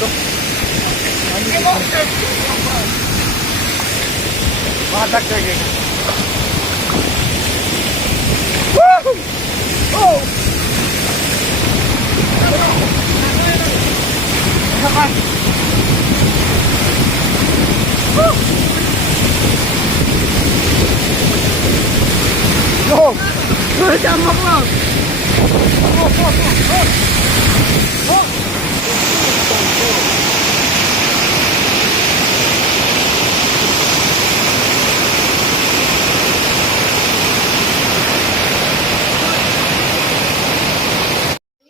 तो वहाँ तक जाएगा।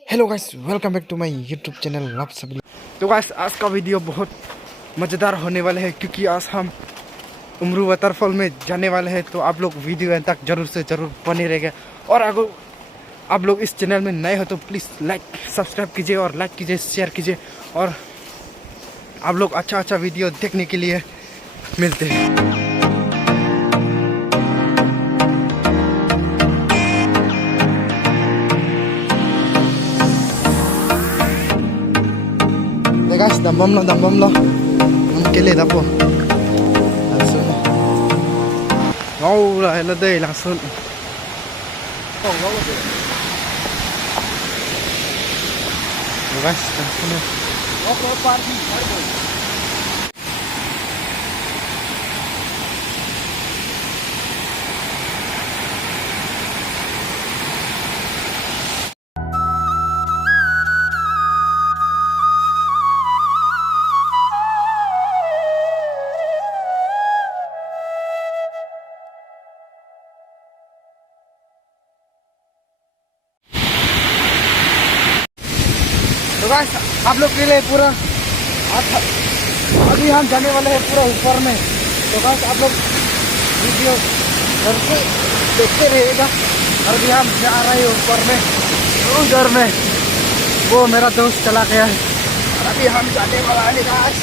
Hello guys, welcome back to my YouTube channel. आप सभी तो गाइस आज का वीडियो बहुत मज़ेदार होने वाला है क्योंकि आज हम उमरू वाटरफॉल में जाने वाले हैं। तो आप लोग वीडियो अंत तक जरूर से जरूर बने रहेगा। और अगर आप लोग इस चैनल में नए हो तो प्लीज़ लाइक सब्सक्राइब कीजिए और लाइक कीजिए, शेयर कीजिए। और आप लोग अच्छा वीडियो देखने के लिए मिलते हैं। guys, dambam lo. Ang kili na po. Langsung. Wow, là đây langsung. Guys, langsung. तो गाइस आप लोग के लिए पूरा अभी हम जाने वाले हैं पूरा ऊपर में। तो गाइस आप लोग वीडियो घर से देखते रहिएगा। और अभी हम जा रहे हैं ऊपर में, उधर में वो मेरा दोस्त चला गया है। और अभी हम जाने वाला है गाइस।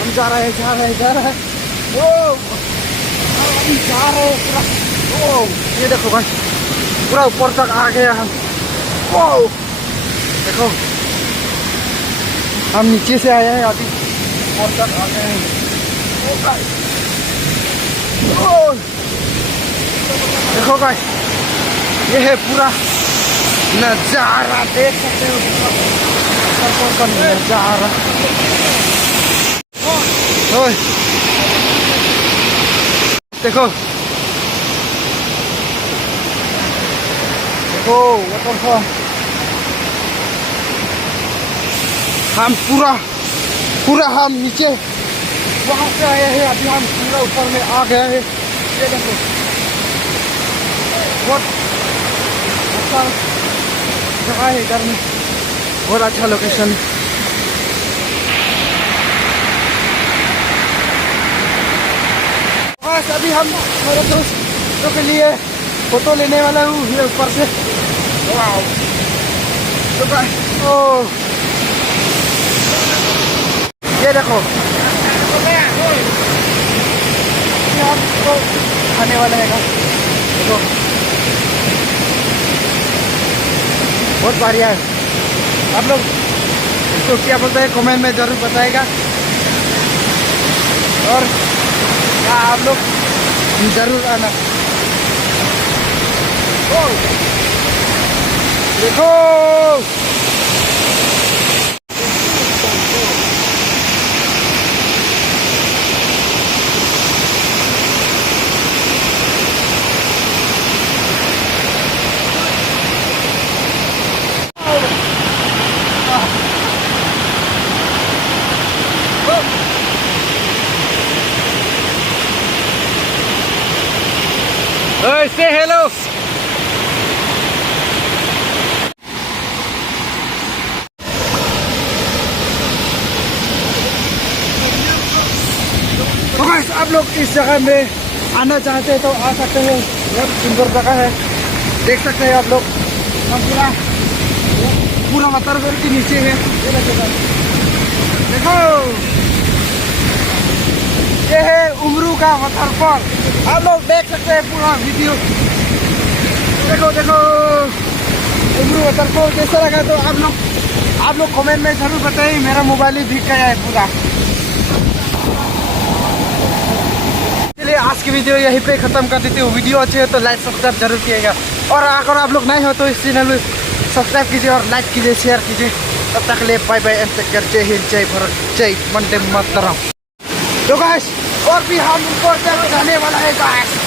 हम जा रहे हैं ओ अभी जा रहे हैं पूरा। ओ ये देखो गाइस, पूरा ऊपर तक आ गया हम। ओ देखो हम नीचे से आए हैं, अभी ऊपर तक आ गए हैं। ओ देखो गाइस, ये है पूरा नजारा, देख सकते हो ऊपर का नजारा। ओए देखो वाटरफॉल। हम पूरा हम नीचे वहाँ से आए हैं, अभी हम पूरा ऊपर में आ गए हैं। ये देखो बहुत अच्छा जगह है, इधर में बहुत अच्छा लोकेशन है। बस अभी हम मेरे दोस्तों के लिए फोटो लेने वाला हूँ ये ऊपर से। ओ ये देखो हमको खाने वाला है। देखो बहुत बढ़िया है। आप लोग इसको क्या बोलते हैं कमेंट में जरूर बताएगा। और क्या आप लोग जरूर आना। देखो Hey, say hello. तो गाइस आप लोग इस जगह में आना चाहते हैं तो आ सकते हैं। बहुत सुंदर जगह है, देख सकते हैं आप लोग। हम पूरा वाटरफॉल के नीचे है। देखो ये है उमरू का वाटरफॉल। आप लोग देख सकते हैं पूरा वीडियो। देखो उमरू वाटरफॉल कैसा लगा तो आप लोग आप लोग कमेंट में जरूर बताइए, मेरा मोबाइल ही भीग गया है पूरा। चलिए आज की वीडियो यहीं पे ख़त्म कर देती हूँ। वीडियो अच्छी है तो लाइक सब्सक्राइब जरूर कीजिएगा, और अगर आप लोग नए हो तो इस चैनल में सब्सक्राइब कीजिए और लाइक कीजिए, शेयर कीजिए। तब तक के लिए bye bye and take care. जय हिंद, जय भारत, जय वंदे मातरम। तो गाइस और भी हम ऊपर तक जाने वाला है गाइस।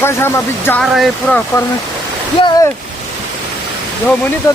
गाइस हम अभी जा रहे हैं पूरा ऊपर में। ये जो मुनी तो